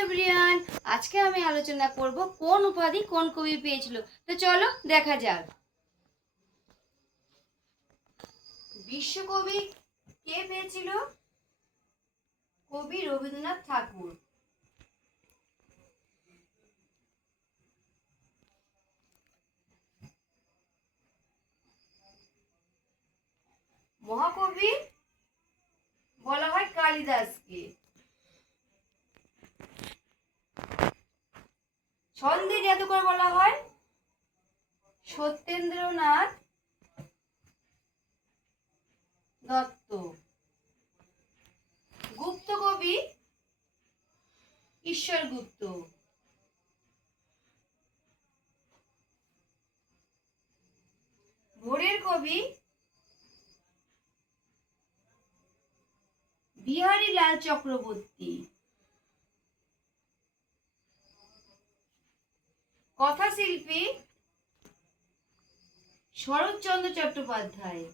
Everyone, আজকে আমি আলোচনা করব কোন উপাধি কোন কবি পেয়েছিল। তো চলো দেখা যাক। বিশ্বকবি কে পেয়েছিল? কবি রবীন্দ্রনাথ ঠাকুর। মহাকবি বলা হয় কালিদাসকে। ছন্দে জাদুকর বলা হয় সত্যেন্দ্রনাথ দত্ত। গুপ্ত কবি ঈশ্বর গুপ্ত। ভোরের কবি বিহারীলাল চক্রবর্তী। কথাশিল্পী শরৎচন্দ্র চট্টোপাধ্যায়।